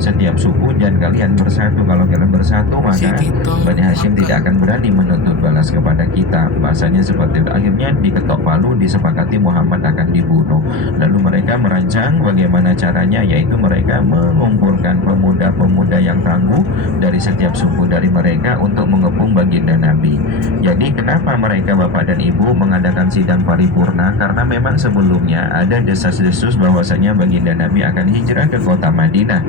setiap suku dan kalian bersatu. Kalau kalian bersatu maka Bani Hashim tidak akan berani menuntut balas kepada kita. Bahasanya seperti itu. Akhirnya diketok palu, disepakati Muhammad akan dibunuh. Lalu mereka merancang bagaimana caranya, yaitu mereka mengumpulkan pemuda-pemuda yang tangguh dari setiap suku dari mereka untuk mengepung baginda Nabi. Jadi kenapa mereka Bapak dan Ibu mengadakan sidang paripurna? Karena memang sebelumnya ada desas-desus bahwasanya baginda Nabi akan hijrah ke kota Madinah,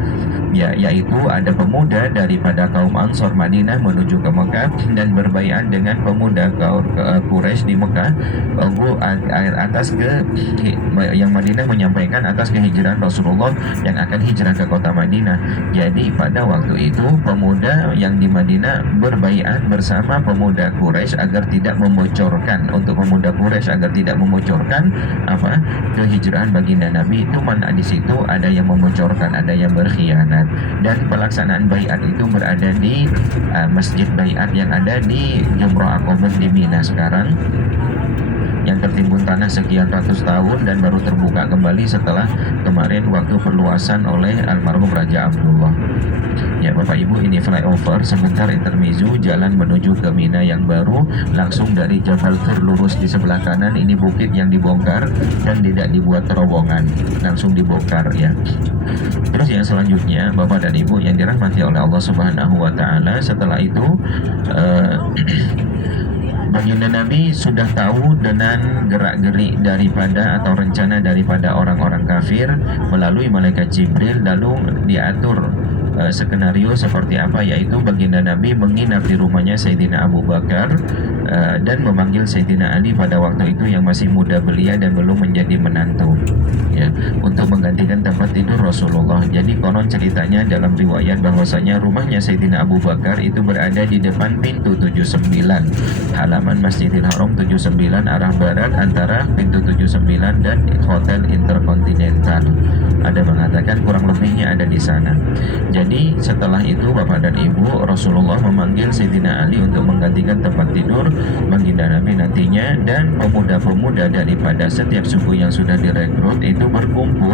yaitu ada pemuda daripada kaum Ansor Madinah menuju ke Mekah dan berbaiat dengan pemuda kaum Quraisy di Mekah atas yang Madinah menyampaikan atas kehijrahan Rasulullah yang akan hijrah ke kota Madinah. Jadi pada waktu itu pemuda yang di Madinah berbaiat bersama pemuda Quraisy agar tidak membocorkan, untuk pemuda Quraisy agar tidak membocorkan kehijrahan baginda Nabi. Itu mana di situ ada yang membocorkan, ada yang berkhianat, dan pelaksanaan baiat itu berada di masjid baiat yang ada di Jumrah Aqabah di Mina sekarang, yang tertimbun tanah sekian ratus tahun dan baru terbuka kembali setelah kemarin waktu perluasan oleh almarhum Raja Abdullah. Ya Bapak Ibu, ini flyover sebentar intermezzo, jalan menuju ke Mina yang baru, langsung dari Jabal Tur lurus di sebelah kanan. Ini bukit yang dibongkar dan tidak dibuat terowongan, langsung dibongkar ya. Terus yang selanjutnya Bapak dan Ibu yang dirahmati oleh Allah Subhanahu wa taala, setelah itu baginda Nabi sudah tahu dengan gerak-gerik daripada atau rencana daripada orang-orang kafir melalui malaikat Jibril. Lalu diatur skenario seperti apa, yaitu baginda Nabi menginap di rumahnya Sayyidina Abu Bakar dan memanggil Sayyidina Ali pada waktu itu yang masih muda belia dan belum menjadi menantu ya, untuk menggantikan tempat tidur Rasulullah. Jadi konon ceritanya dalam riwayat bahwasanya rumahnya Sayyidina Abu Bakar itu berada di depan pintu 79, halaman Masjidil Haram 79 arah barat, antara pintu 79 dan Hotel Intercontinental. Ada mengatakan kurang lebihnya ada di sana. Jadi setelah itu Bapak dan Ibu, Rasulullah memanggil Sayyidina Ali untuk menggantikan tempat tidur baginda Nabi nantinya, dan pemuda-pemuda daripada setiap suku yang sudah direkrut itu berkumpul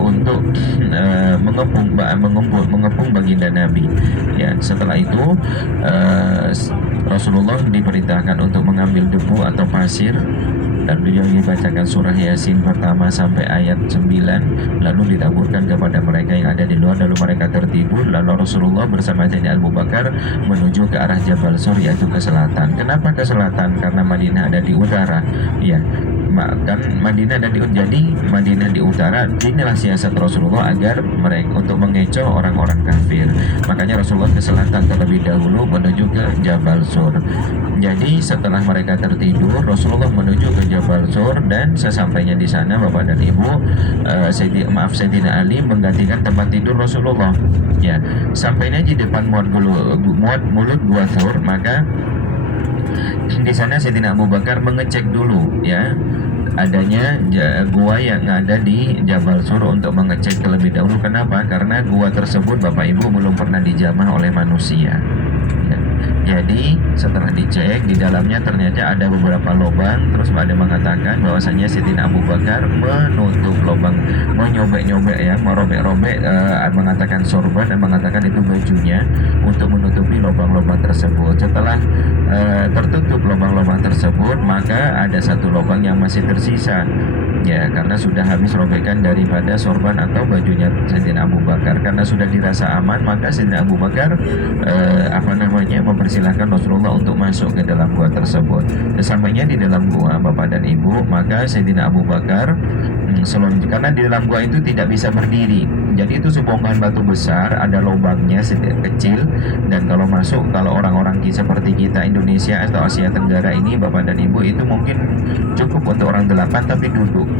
untuk mengepung baginda Nabi. Ya, setelah itu Rasulullah diperintahkan untuk mengambil debu atau pasir, dan beliau dibacakan surah Yasin pertama sampai ayat 9, lalu ditaburkan kepada mereka yang ada di luar, lalu mereka tertidur. Lalu Rasulullah bersama Sayyidina Abu Bakar menuju ke arah Jabal Sur, yaitu ke selatan. Kenapa ke selatan? Karena Madinah ada di utara ya, kan Madinah ada jadi Madinah di utara. Inilah siasat Rasulullah agar mereka untuk mengecoh orang-orang kafir. Makanya Rasulullah ke selatan terlebih dahulu menuju ke Jabal Sur. Jadi setelah mereka tertidur, Rasulullah menuju ke Jabal Sur, dan sesampainya di sana Bapak dan Ibu, Sayyidina Ali menggantikan tempat tidur Rasulullah. Ya, sampainya di depan mulut gua Thur, maka di sana Sayyidina Abu Bakar mengecek dulu ya adanya gua yang ada di Jabal Sur untuk mengecek terlebih dahulu. Kenapa? Karena gua tersebut Bapak Ibu belum pernah dijamah oleh manusia ya. Jadi setelah dicek di dalamnya ternyata ada beberapa lubang. Terus ada mengatakan bahwasanya Sayyidina Abu Bakar menutup lubang, menyobek-nyobek ya, merobek-robek, mengatakan sorban dan mengatakan itu bajunya untuk menutupi lubang-lubang tersebut. Setelah tertutup lubang-lubang tersebut, maka ada satu lubang yang masih tersisa ya, karena sudah habis robekan daripada sorban atau bajunya Sayyidina Abu Bakar. Karena sudah dirasa aman, maka Sayyidina Abu Bakar mempersilahkan Rasulullah untuk masuk ke dalam gua tersebut. Sesampainya di dalam gua Bapak dan Ibu, maka Sayyidina Abu Bakar karena di dalam gua itu tidak bisa berdiri. Jadi itu sebongkahan batu besar, ada lubangnya sedikit kecil, dan kalau orang-orang seperti kita Indonesia atau Asia Tenggara ini Bapak dan Ibu, itu mungkin cukup untuk orang 8 tapi duduk.